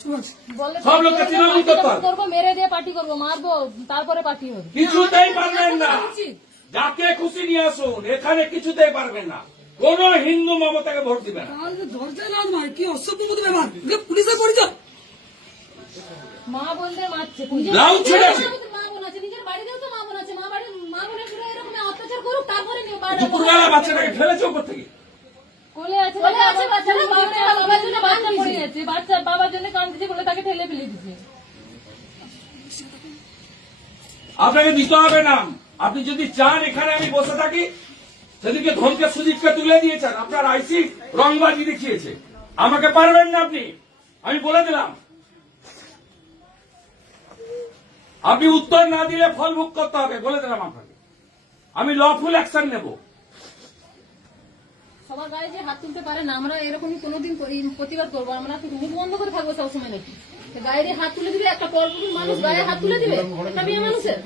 ঠিক আছে। বলে সব লোককে তৃণমূল করতে হবে। করবো, মেরে দিয়ে পার্টি করবো, মারবো, তারপরে পার্টি হবে। কিছুতেই পারবেন না। যাকে খুশি নিয়ে আসুন, এখানে কিছুতেই পারবেন না। কোন হিন্দু মমতাকে ভোট দিবে না। তাহলে দরজায় লাল মার কি অসভ্য মতো ব্যাপার। এটা পুলিশের পরিচয়। মা বোনদের মারছে। লাউ ছেড়েছে। মা বোন আছে, নিজের বাড়িতেও তো মা বোন আছে। মা বোনের পুরো এরকম অত্যাচার করুক, তারপরে নিয়ে বাড়ি দুপুরবেলা বাচ্চাটাকে ফেলেছে উপর থেকে। কোলে আছে, বাচ্চারা বাবার জন্য বাচ্চা পড়ে যাচ্ছে, বাচ্চা বাবার জন্য কাঁদছে বলে তাকে ঠেলে ফেলে দিচ্ছে। আপনাকে দিতে হবে না। আপনি যদি চান এখানে আমি বসে থাকি, সেদিকে ধনকে সুদীপকে তুলে দিয়েছেন, আপনার আইসি রংবাজি দেখিয়েছে। আমাকে পারবেন না আপনি, আমি বলে দিলাম। আপনি উত্তর না দিলে ফল ভোগ করতে হবে, বলে দিলাম আপনাকে। আমি লফুল অ্যাকশন নেব। সবার গায়ে যে হাত তুলতে পারে না, আমরা এরকমই কোনোদিন প্রতিবাদ করবো। আমরা মুখ বন্ধ করে থাকবো সবসময় নাকি? গায়ে হাত তুলে দিবে, একটা পরপুরুষ মানুষ গায়ে হাত তুলে দিবে, একটা মেয়ে মানুষের।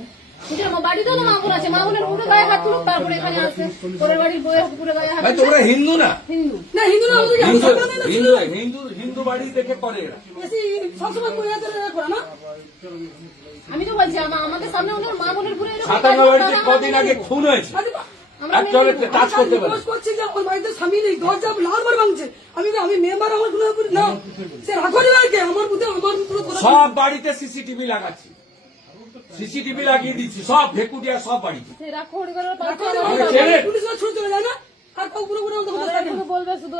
আমার বাড়িতেও তো মা বোন আছে, মা বোনের পুরো গায়ে হাত তুলুক, তারপরে এখানে আসে পরের বাড়ির বইয়ের পুরো গায়ে হাত তুলে। তোমরা হিন্দু না? হিন্দু না হিন্দু না, আমাদের হিন্দু সন্তান না, হিন্দু হিন্দু হিন্দু বাড়ি দেখে করে এরা। বেশি সবসময় পরিহাদের করে না। আমি তো বলছি, আমাদের সামনে ওদের মা বোনের পুরো এরকম 57 বাড়িতে কদিন আগে খুন হয়েছে, একজনের টাচ করতে পারে। রিকোয়েস্ট করছি যে ওই বাড়িতে স্বামী নেই, দরজা লাল মার ভাঙছে। আমি মেম্বার আমার কোনো না, সে রাখরি না কে? আমার বুঝে আমার পুরো কথা সব বাড়িতে সিসিটিভি লাগাচ্ছি, সিসিটিভি লাগিয়ে দিচ্ছি, সব ভেকুটিয়া সব বাড়িতে। সে রাখড়ি করার পুলিশরা ছুটে চলে যায় না, আর কাউ পুরো পুরো কথা থাকে না। বলবে শুধু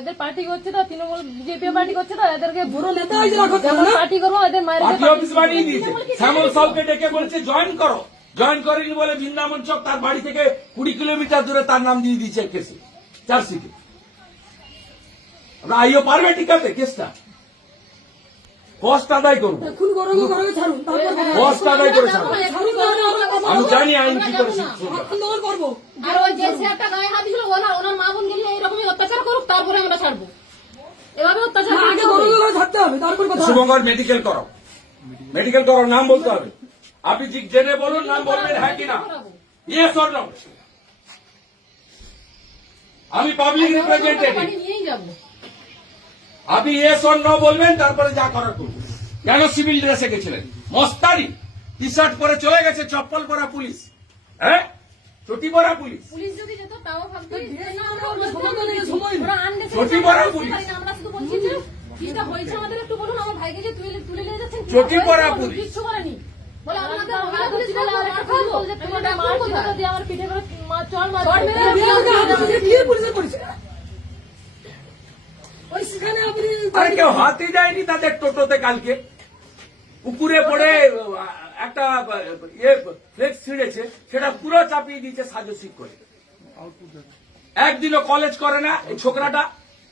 এদের পার্টি করছে তো, তৃণমূল বিজেপি পার্টি করছে তো, এদেরকে বড় নেতা এই যে রাখো যেমন পার্টি করবো, এদের মায়ের পার্টি অফিস বানিয়ে দিয়েছে। শ্যামল সাউকে ডেকে বলেছে জয়েন করো, জয়েন করেনি বলে বৃন্দাবন চক তার বাড়ি থেকে 20 কিলোমিটার দূরে তার নাম দিয়ে দিয়েছে কেসে, চার্জশিটে। আমরা আইও পারবে টিকাতে কেসটা? কষ্ট আদায় করবো, এখন গরম গরমে ছাড়ুন, তারপর কথা হবে। কষ্ট আদায় করে ছাড়বো। ছাড়ুন, তাহলে আমরা কথা আমি বলবো। জানি আইন কি করে শিখবো। এখন দখল করবো। আর ওই যে একটা গায়ে হাত দিল ওনার মা বোন গেলে এইরকমই অত্যাচার করুক, তারপরে আমরা ছাড়বো। এভাবে অত্যাচার না, আগে করতে হবে। গরম গরমে থাকতে হবে, তারপর কথা হবে। শুভঙ্কর মেডিকেল করো, মেডিকেল করো, নাম বলতে হবে। আপনি ঠিক জেনে বলুন, নাম বলবেন হ্যাঁ কিনা, ইয়েস অর নো। আমি পাবলিক রিপ্রেজেন্টেটিভ, বাড়ি নিয়েই যাবো। আপনি ইয়েস অর নো বলবেন, তারপরে যা করার করুন। কেন সিভিল ড্রেসে গেছিলেন? মস্তানি টি শার্ট পরে চলে গেছে, চপ্পল পরা পুলিশ, হ্যাঁ চটি পরা পুলিশ। পুলিশ যদি যেত তাও ভাবতো যে না, আমরা সময় বলতে নেই, সময় নেই। ওরা unnecessary চটি পরা আমরা পুলিশ। বুঝতে পারি না, আমরা শুধু বলছি যে কিটা হয়েছে আমাদের একটু বলুন, আমার ভাইকে যে তুলে নিয়ে যাচ্ছেন কি চটি হয়েছে পরা বলুন, পুলিশ। কিচ্ছু করেনি। বলে আমাদের মহিলা পুলিশ বলে আর একটা ফোন বলছে তুমি মার কোথায় দিয়ে আমার পিঠে করে চড় মেরে বিয়ে হতে হাত দিচ্ছে, কি পুলিশের পরিচয়? ওই সেখানে আপনি আরে কেউ হাতই দেয়নি তাদের টোটোতে কালকে, পুকুরে পড়ে একটা ফ্লেক্স ছিঁড়েছে, সেটা পুরো চাপিয়ে দিয়েছে সাজসিক করে। একদিনও কলেজ করে না এই ছোকরাটা,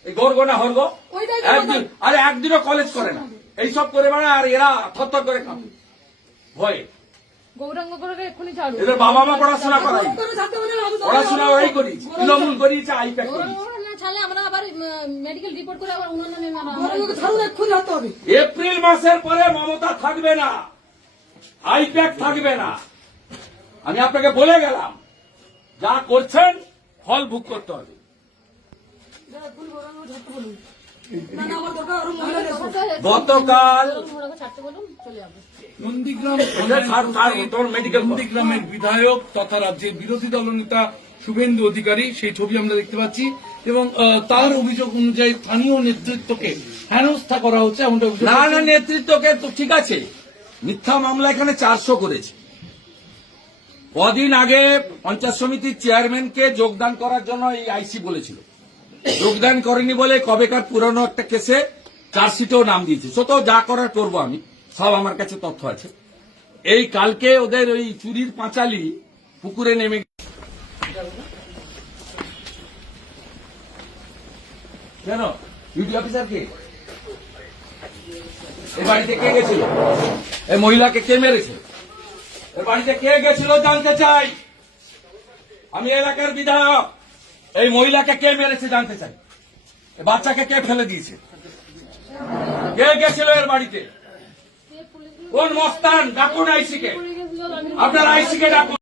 এই গর্গনা হর্গ, একদিন আরে একদিনও কলেজ করে না, এইসব করে বেড়ায়। আর এরা থরথর করে কাঁপে ভয়ে। গৌরাঙ্গ করে এক্ষুনি ছাড়ো। এদের বাবা মা পড়াশোনা করাই, করে থাকতে পারে না, আমি তো- পড়াশোনা ওই করি, তৃণমূল করিয়েছে, আইপ্যাক করিয়েছে। ওরা না ছাড়লে আমরা আবার মেডিকেল রিপোর্ট করে আবার ওনার নামে গরমকে ছাড়ুন, এক্ষুনি হাঁটতে হবে। এপ্রিল মাসের পরে মমতা থাকবে না, আইপ্যাক থাকবে না। আমি আপনাকে বলে গেলাম, যা করছেন ফল ভোগ করতে হবে। এখন গরমকে ছাড়তে বলুন। না, না, আমার দরকার আরো মহিলা নেই। গতকাল ছাড়তে বলুন, চলে যাবো। নন্দীগ্রাম তোর মেডিকেল নন্দীগ্রামের বিধায়ক তথা রাজ্যের বিরোধী দলনেতা শুভেন্দু অধিকারী, সেই ছবি আমরা দেখতে পাচ্ছি এবং তার অভিযোগ অনুযায়ী স্থানীয় নেতৃত্বকে হেনস্থা করা হচ্ছে এমনটা অভিযোগ না না, করছেন। নেতৃত্বকে তো ঠিক আছে, মিথ্যা মামলা এখানে 400 করেছে। কদিন আগে পঞ্চায়েত সমিতির চেয়ারম্যানকে যোগদান করার জন্য এই আইসি বলেছিল, যোগদান করেনি বলে কবেকার পুরনো একটা কেসে চার্জশিটেও নাম দিয়েছে। সো তো যা করার করবো আমি, সব আমার কাছে তথ্য আছে। এই কালকে ওদের ওই চুরির পাঁচালি পুকুরে নেমে কেন ডিউটি অফিসার কে? এই বাড়িতে কে গেছিল? এই মহিলাকে কে মেরেছে? এই বাড়িতে কে গেছিল জানতে চাই। আমি এলাকার বিধায়ক, এই মহিলাকে কে মেরেছে জানতে চাই। এই বাচ্চাকে কে ফেলে দিয়েছে? কে গেছিল এর বাড়িতে? কোন মস্তান? ডাকুন আইসিকে, আপনার আইসিকে ডাকুন।